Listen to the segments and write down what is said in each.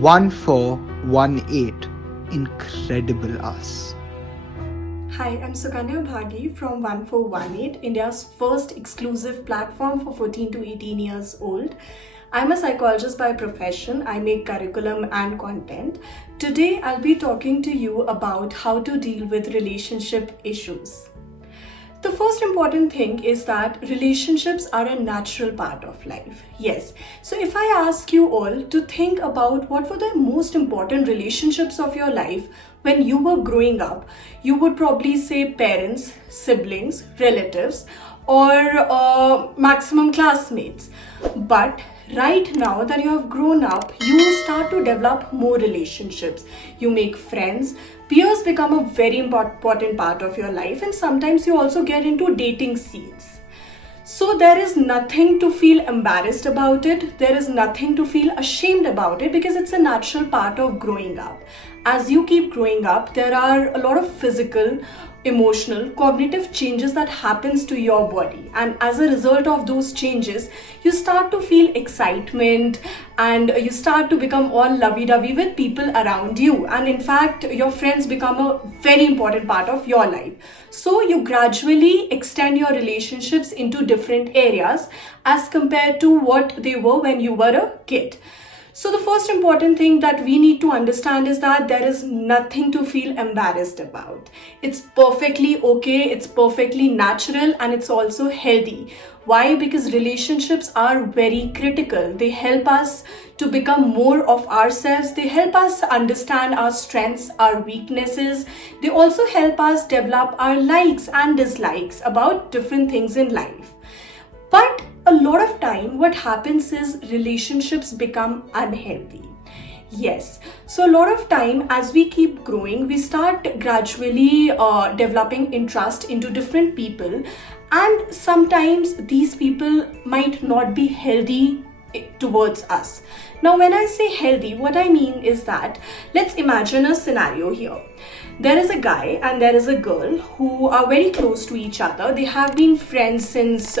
1418. Incredible Us. Hi, I'm Sukanys Bhagi from 1418, India's first exclusive platform for 14 to 18 years old. I'm a psychologist by profession. I make curriculum and content. Today, I'll be talking to you about how to deal with relationship issues. The first important thing is that relationships are a natural part of life. Yes. So if I ask you all to think about what were the most important relationships of your life when you were growing up, you would probably say parents, siblings, relatives, or maximum classmates. But right now that you have grown up, you start to develop more relationships. You make friends. Peers become a very important part of your life, and sometimes you also get into dating scenes. So there is nothing to feel embarrassed about it. There is nothing to feel ashamed about it because it's a natural part of growing up. As you keep growing up, there are a lot of physical, emotional, cognitive changes that happens to your body, and as a result of those changes, you start to feel excitement and you start to become all lovey-dovey with people around you, and in fact your friends become a very important part of your life. So you gradually extend your relationships into different areas as compared to what they were when you were a kid. So the first important thing that we need to understand is that there is nothing to feel embarrassed about. It's perfectly okay, it's perfectly natural, and it's also healthy. Why? Because relationships are very critical. They help us to become more of ourselves. They help us understand our strengths, our weaknesses. They also help us develop our likes and dislikes about different things in life. But a lot of time what happens is relationships become unhealthy. Yes, so a lot of time as we keep growing, we start gradually developing interest into different people, and sometimes these people might not be healthy towards us. Now when I say healthy, what I mean is that let's imagine a scenario here. There is a guy and there is a girl who are very close to each other. They have been friends since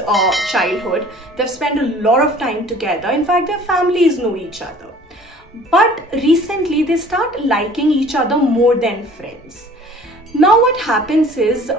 childhood. They've spent a lot of time together. In fact, their families know each other. But recently, they start liking each other more than friends. Now what happens is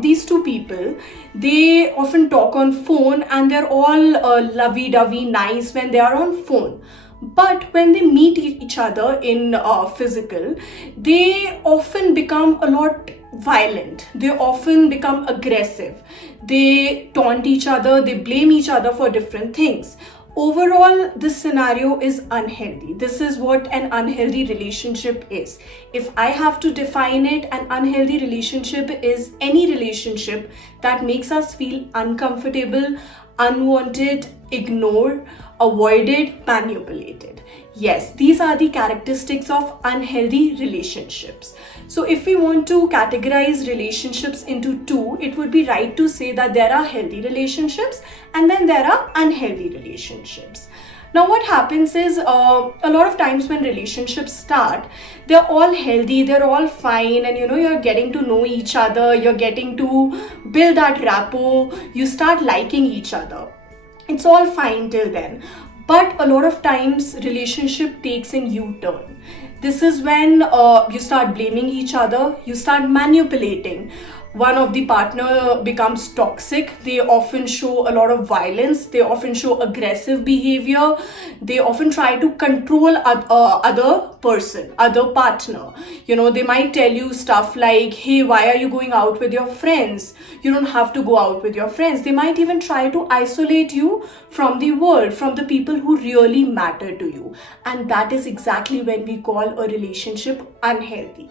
these two people, they often talk on phone and they're all lovey-dovey nice when they are on phone. But when they meet each other in physical, they often become a lot violent. They often become aggressive. They taunt each other. They blame each other for different things. Overall, this scenario is unhealthy. This is what an unhealthy relationship is. If I have to define it, an unhealthy relationship is any relationship that makes us feel uncomfortable, unwanted, ignored, avoided, manipulated. Yes, these are the characteristics of unhealthy relationships. So if we want to categorize relationships into two, it would be right to say that there are healthy relationships and then there are unhealthy relationships. Now what happens is a lot of times when relationships start, they're all healthy, they're all fine, and you're getting to know each other, you're getting to build that rapport, you start liking each other. It's all fine till then. But a lot of times relationship takes a U-turn. This is when you start blaming each other, you start manipulating. One of the partner becomes toxic. They often show a lot of violence. They often show aggressive behavior. They often try to control other person, other partner. They might tell you stuff like, hey, why are you going out with your friends? You don't have to go out with your friends. They might even try to isolate you from the world, from the people who really matter to you. And that is exactly when we call a relationship unhealthy.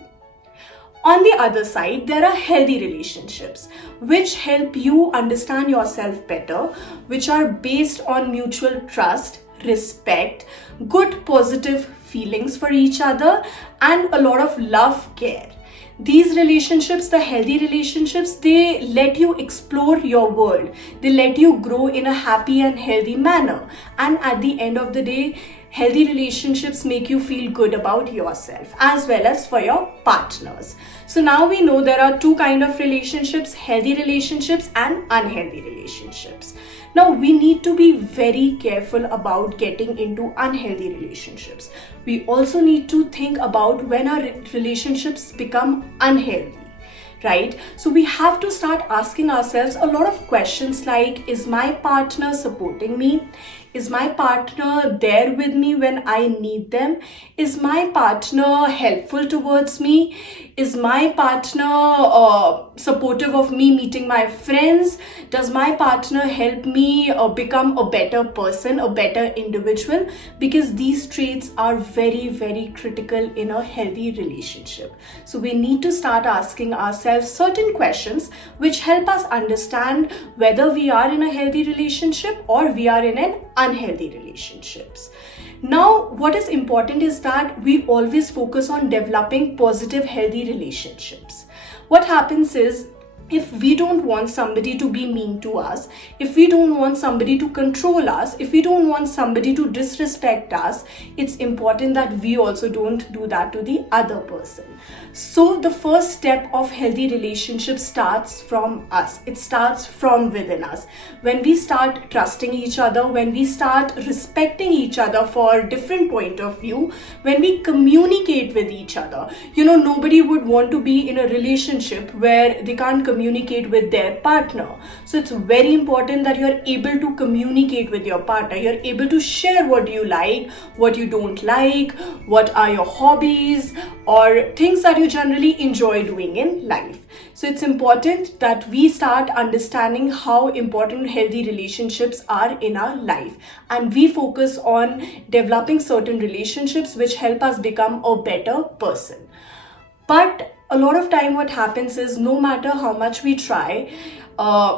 On the other side, there are healthy relationships which help you understand yourself better, which are based on mutual trust, respect, good positive feelings for each other, and a lot of love, care. These relationships, the healthy relationships, they let you explore your world. They let you grow in a happy and healthy manner. And at the end of the day, healthy relationships make you feel good about yourself as well as for your partners. So now we know there are two kinds of relationships, healthy relationships and unhealthy relationships. Now, we need to be very careful about getting into unhealthy relationships. We also need to think about when our relationships become unhealthy, right? So we have to start asking ourselves a lot of questions like, is my partner supporting me? Is my partner there with me when I need them? Is my partner helpful towards me? Is my partner supportive of me meeting my friends? Does my partner help me become a better person, a better individual? Because these traits are very, very critical in a healthy relationship. So we need to start asking ourselves certain questions which help us understand whether we are in a healthy relationship or we are in an unhealthy relationships. Now, what is important is that we always focus on developing positive, healthy relationships. What happens is, if we don't want somebody to be mean to us, if we don't want somebody to control us, if we don't want somebody to disrespect us, it's important that we also don't do that to the other person. So the first step of healthy relationship starts from us. It starts from within us. When we start trusting each other, when we start respecting each other for different point of view, when we communicate with each other, nobody would want to be in a relationship where they can't communicate with their partner. So it's very important that you're able to communicate with your partner. You're able to share what you like, what you don't like, what are your hobbies, or things that you generally enjoy doing in life. So it's important that we start understanding how important healthy relationships are in our life, and we focus on developing certain relationships which help us become a better person. But a lot of time what happens is, no matter how much we try,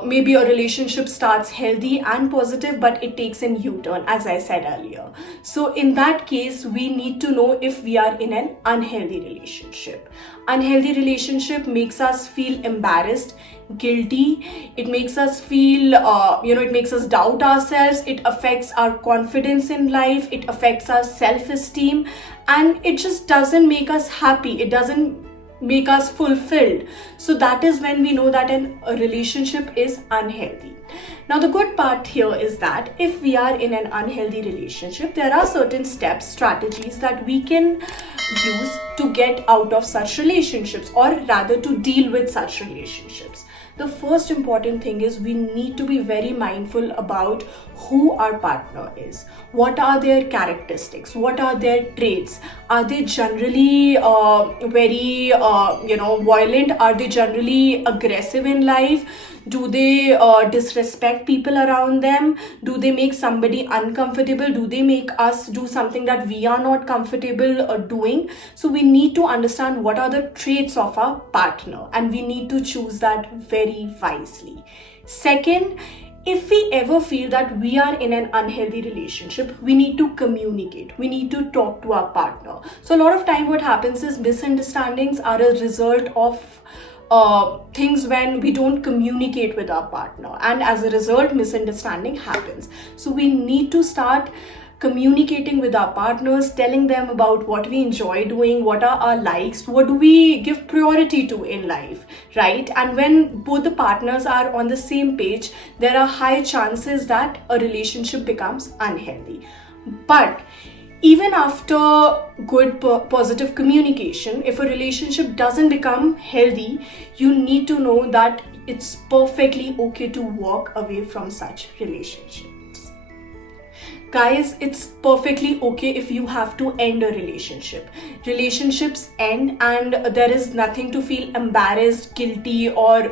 maybe a relationship starts healthy and positive, but it takes an U-turn, as I said earlier. So in that case, we need to know if we are in an unhealthy relationship. Unhealthy relationship makes us feel embarrassed, guilty. It makes us feel, it makes us doubt ourselves. It affects our confidence in life. It affects our self-esteem, and it just doesn't make us happy. It doesn't make us fulfilled. So that is when we know that a relationship is unhealthy. Now, the good part here is that if we are in an unhealthy relationship, there are certain steps, strategies that we can use to get out of such relationships, or rather to deal with such relationships. The first important thing is we need to be very mindful about who our partner is. What are their characteristics? What are their traits? Are they generally very violent? Are they generally aggressive in life? Do they disrespect people around them? Do they make somebody uncomfortable? Do they make us do something that we are not comfortable doing? So we need to understand what are the traits of our partner, and we need to choose that very wisely. Second, if we ever feel that we are in an unhealthy relationship, we need to communicate. We need to talk to our partner. So a lot of time what happens is, misunderstandings are a result of things when we don't communicate with our partner, and as a result misunderstanding happens. So we need to start communicating with our partners, telling them about what we enjoy doing, what are our likes, what do we give priority to in life, right? And when both the partners are on the same page, there are high chances that a relationship becomes unhealthy. But even after good positive communication, if a relationship doesn't become healthy, you need to know that it's perfectly okay to walk away from such relationships. Guys, it's perfectly okay if you have to end a relationship. Relationships end, and there is nothing to feel embarrassed, guilty, or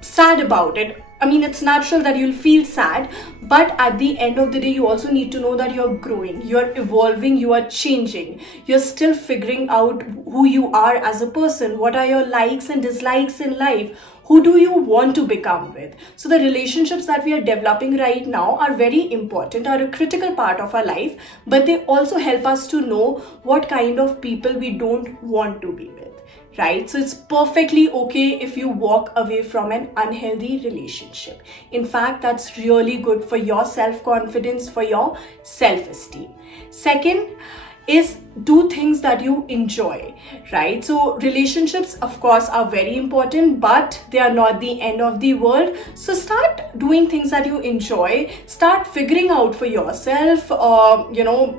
sad about it. I mean, it's natural that you'll feel sad, but at the end of the day, you also need to know that you're growing, you're evolving, you are changing, you're still figuring out who you are as a person. What are your likes and dislikes in life? Who do you want to become with? So the relationships that we are developing right now are very important, are a critical part of our life, but they also help us to know what kind of people we don't want to be with, right? So it's perfectly okay if you walk away from an unhealthy relationship. In fact, that's really good for your self-confidence, for your self-esteem. Second, is do things that you enjoy, right? So relationships, of course, are very important, but they are not the end of the world. So start doing things that you enjoy, start figuring out for yourself,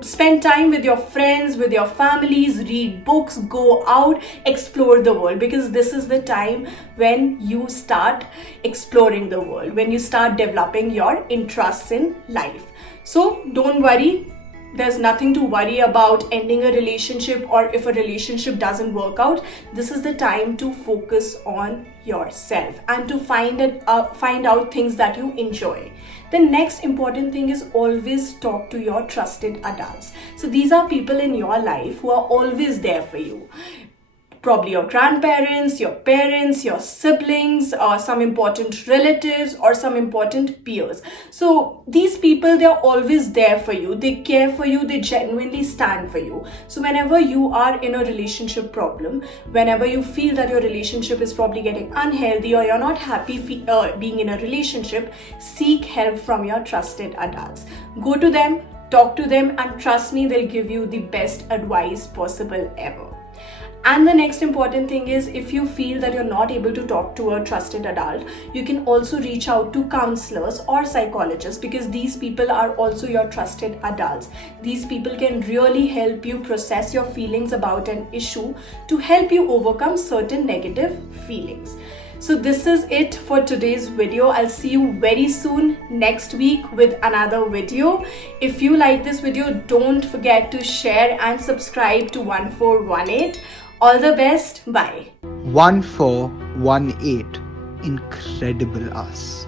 spend time with your friends, with your families, read books, go out, explore the world, because this is the time when you start exploring the world, when you start developing your interests in life. So don't worry, there's nothing to worry about ending a relationship, or if a relationship doesn't work out. This is the time to focus on yourself and to find out things that you enjoy. The next important thing is always talk to your trusted adults. So these are people in your life who are always there for you. Probably your grandparents, your parents, your siblings, some important relatives, or some important peers. So these people, they're always there for you. They care for you. They genuinely stand for you. So whenever you are in a relationship problem, whenever you feel that your relationship is probably getting unhealthy, or you're not happy being in a relationship, seek help from your trusted adults. Go to them, talk to them, and trust me, they'll give you the best advice possible ever. And the next important thing is, if you feel that you're not able to talk to a trusted adult, you can also reach out to counselors or psychologists, because these people are also your trusted adults. These people can really help you process your feelings about an issue to help you overcome certain negative feelings. So this is it for today's video. I'll see you very soon next week with another video. If you like this video, don't forget to share and subscribe to 1418. All the best. Bye. 1418. Incredible us.